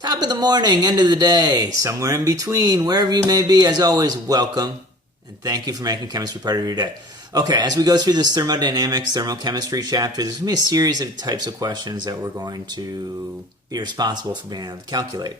Top of the morning, end of the day, somewhere in between, wherever you may be, as always, welcome. And thank you for making chemistry part of your day. Okay, as we go through this thermodynamics, thermochemistry chapter, there's going to be a series of types of questions that we're going to be responsible for being able to calculate.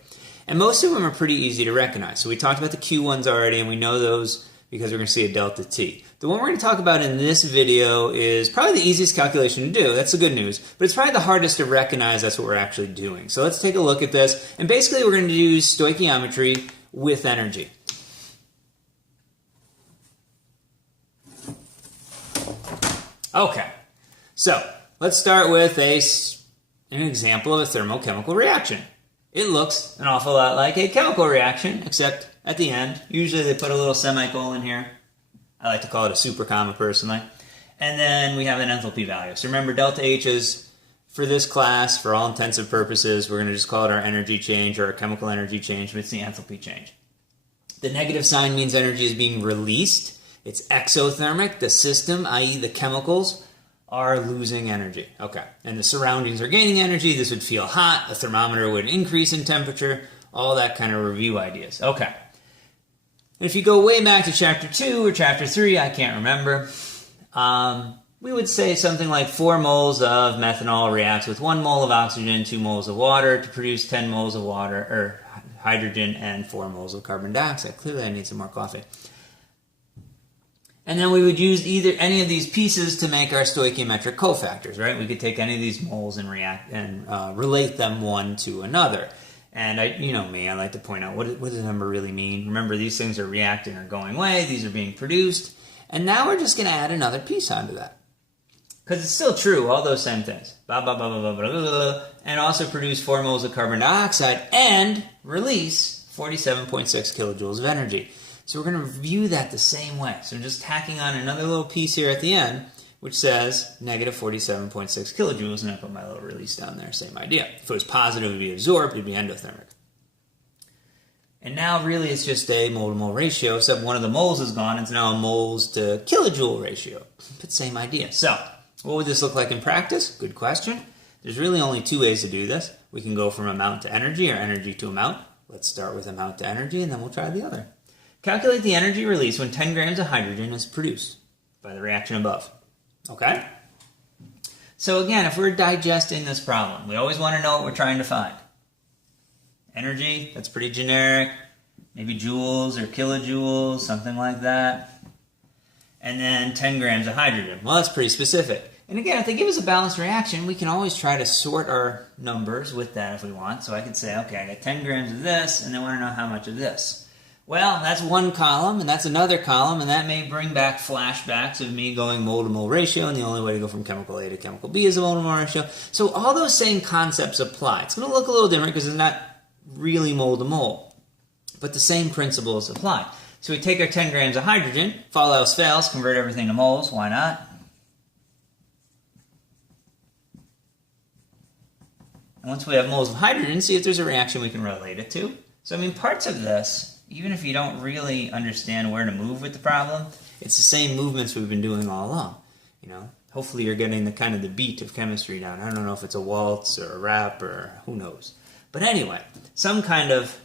And most of them are pretty easy to recognize. So we talked about the Q ones already, and we know those because we're going to see a delta T. The one we're going to talk about in this video is probably the easiest calculation to do. That's the good news. But it's probably the hardest to recognize that's what we're actually doing. So let's take a look at this. And basically we're going to use stoichiometry with energy. Okay, so let's start with an example of a thermochemical reaction. It looks an awful lot like a chemical reaction, except at the end, usually they put a little semicolon here. I like to call it a super comma personally. And then we have an enthalpy value. So remember, delta H is, for this class, for all intensive purposes, we're going to just call it our energy change or our chemical energy change, but it's the enthalpy change. The negative sign means energy is being released. It's exothermic. The system, i.e. the chemicals, are losing energy. Okay, and the surroundings are gaining energy. This would feel hot. A thermometer would increase in temperature. All that kind of review ideas. Okay. If you go way back to chapter 2 or chapter 3, I can't remember, we would say something like 4 moles of methanol reacts with 1 mole of oxygen, 2 moles of water to produce 10 moles of water, or hydrogen, and 4 moles of carbon dioxide. Clearly I need some more coffee. And then we would use any of these pieces to make our stoichiometric cofactors, right? We could take any of these moles and relate them one to another. And you know me, I like to point out, what does the number really mean? Remember, these things are reacting or going away. These are being produced. And now we're just going to add another piece onto that. Because it's still true, all those same things. Blah, blah, blah, blah, blah, blah, blah, blah, and also produce 4 moles of carbon dioxide and release 47.6 kilojoules of energy. So we're going to review that the same way. So I'm just tacking on another little piece here at the end, which says negative 47.6 kilojoules, and I put my little release down there, same idea. If it was positive, it would be absorbed, it would be endothermic. And now really it's just a mole-to-mole ratio, except one of the moles is gone, it's now a moles to kilojoule ratio. But same idea. So, what would this look like in practice? Good question. There's really only 2 ways to do this. We can go from amount to energy, or energy to amount. Let's start with amount to energy, and then we'll try the other. Calculate the energy released when 10 grams of hydrogen is produced by the reaction above. Okay? So again, if we're digesting this problem, we always want to know what we're trying to find. Energy, that's pretty generic. Maybe joules or kilojoules, something like that. And then 10 grams of hydrogen. Well, that's pretty specific. And again, if they give us a balanced reaction, we can always try to sort our numbers with that if we want. So I could say, okay, I got 10 grams of this, and I want to know how much of this. Well, that's one column, and that's another column, and that may bring back flashbacks of me going mole-to-mole ratio, and the only way to go from chemical A to chemical B is a mole-to-mole ratio. So all those same concepts apply. It's going to look a little different because it's not really mole-to-mole, but the same principles apply. So we take our 10 grams of hydrogen, if all else fails, convert everything to moles, why not? And once we have moles of hydrogen, see if there's a reaction we can relate it to. So I mean, parts of this, even if you don't really understand where to move with the problem, it's the same movements we've been doing all along. You know, hopefully you're getting the beat of chemistry down. I don't know if it's a waltz or a rap or who knows. But anyway, some kind of,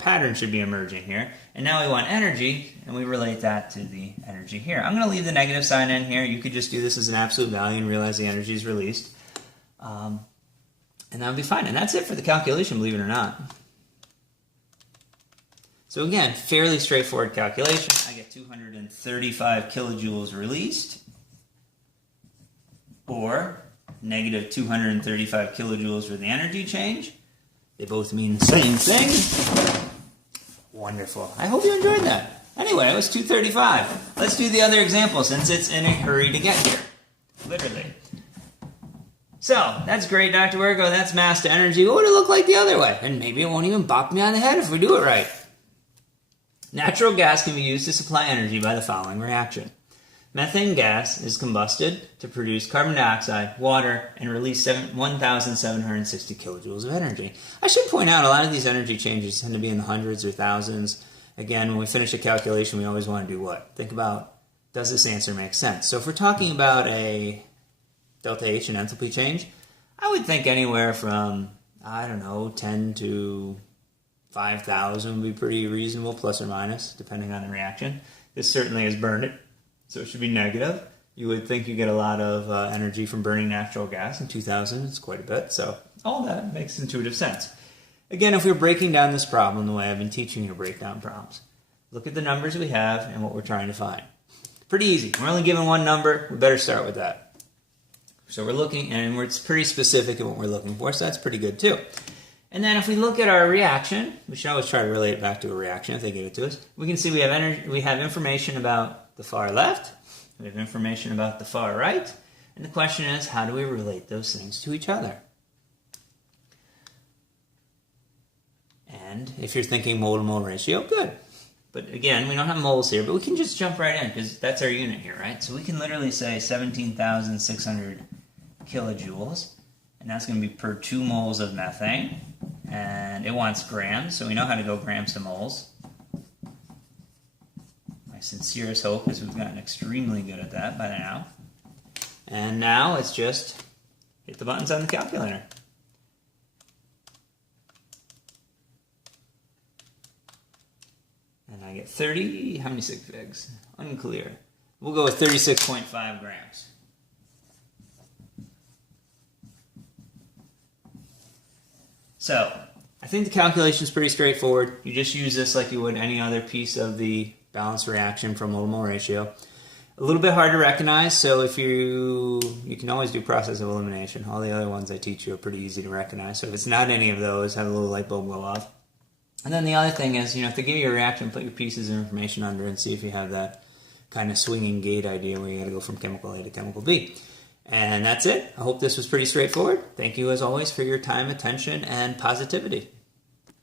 pattern should be emerging here. And now we want energy, and we relate that to the energy here. I'm going to leave the negative sign in here. You could just do this as an absolute value and realize the energy is released. And that would be fine. And that's it for the calculation, believe it or not. So again, fairly straightforward calculation. I get 235 kilojoules released, or negative 235 kilojoules for the energy change. They both mean the same thing. Wonderful. I hope you enjoyed that. Anyway, it was 235. Let's do the other example since it's in a hurry to get here. Literally. So, that's great, Dr. Wergo. That's mass to energy. What would it look like the other way? And maybe it won't even bop me on the head if we do it right. Natural gas can be used to supply energy by the following reaction. Methane gas is combusted to produce carbon dioxide, water, and release 1,760 kilojoules of energy. I should point out a lot of these energy changes tend to be in the hundreds or thousands. Again, when we finish a calculation, we always want to do what? Think about, does this answer make sense? So if we're talking about a delta H and enthalpy change, I would think anywhere from I don't know, 10 to 5,000 would be pretty reasonable, plus or minus, depending on the reaction. This certainly has burned it, so it should be negative. You would think you get a lot of energy from burning natural gas. In 2000, it's quite a bit, so all that makes intuitive sense. Again, if we're breaking down this problem the way I've been teaching you to break down problems, look at the numbers we have and what we're trying to find. Pretty easy. We're only given one number. We better start with that. So we're looking, and it's pretty specific in what we're looking for, so that's pretty good too. And then if we look at our reaction, we should always try to relate it back to a reaction if they give it to us. We can see we have information about the far left, we have information about the far right, and the question is, how do we relate those things to each other? And if you're thinking mole-to-mole ratio, good. But again, we don't have moles here, but we can just jump right in because that's our unit here, right? So we can literally say 17,600 kilojoules, and that's going to be per 2 moles of methane. And it wants grams, so we know how to go grams to moles. My sincerest hope is we've gotten extremely good at that by now. And now it's just hit the buttons on the calculator. And I get 30, how many sig figs? Unclear. We'll go with 36.5 grams. So, I think the calculation is pretty straightforward. You just use this like you would any other piece of the balanced reaction from mole-to-mole ratio. A little bit hard to recognize, so if you can always do process of elimination. All the other ones I teach you are pretty easy to recognize. So if it's not any of those, have a little light bulb go off. And then the other thing is, if they give you a reaction, put your pieces of information under and see if you have that kind of swinging gate idea where you got to go from chemical A to chemical B. And that's it. I hope this was pretty straightforward. Thank you as always for your time, attention, and positivity.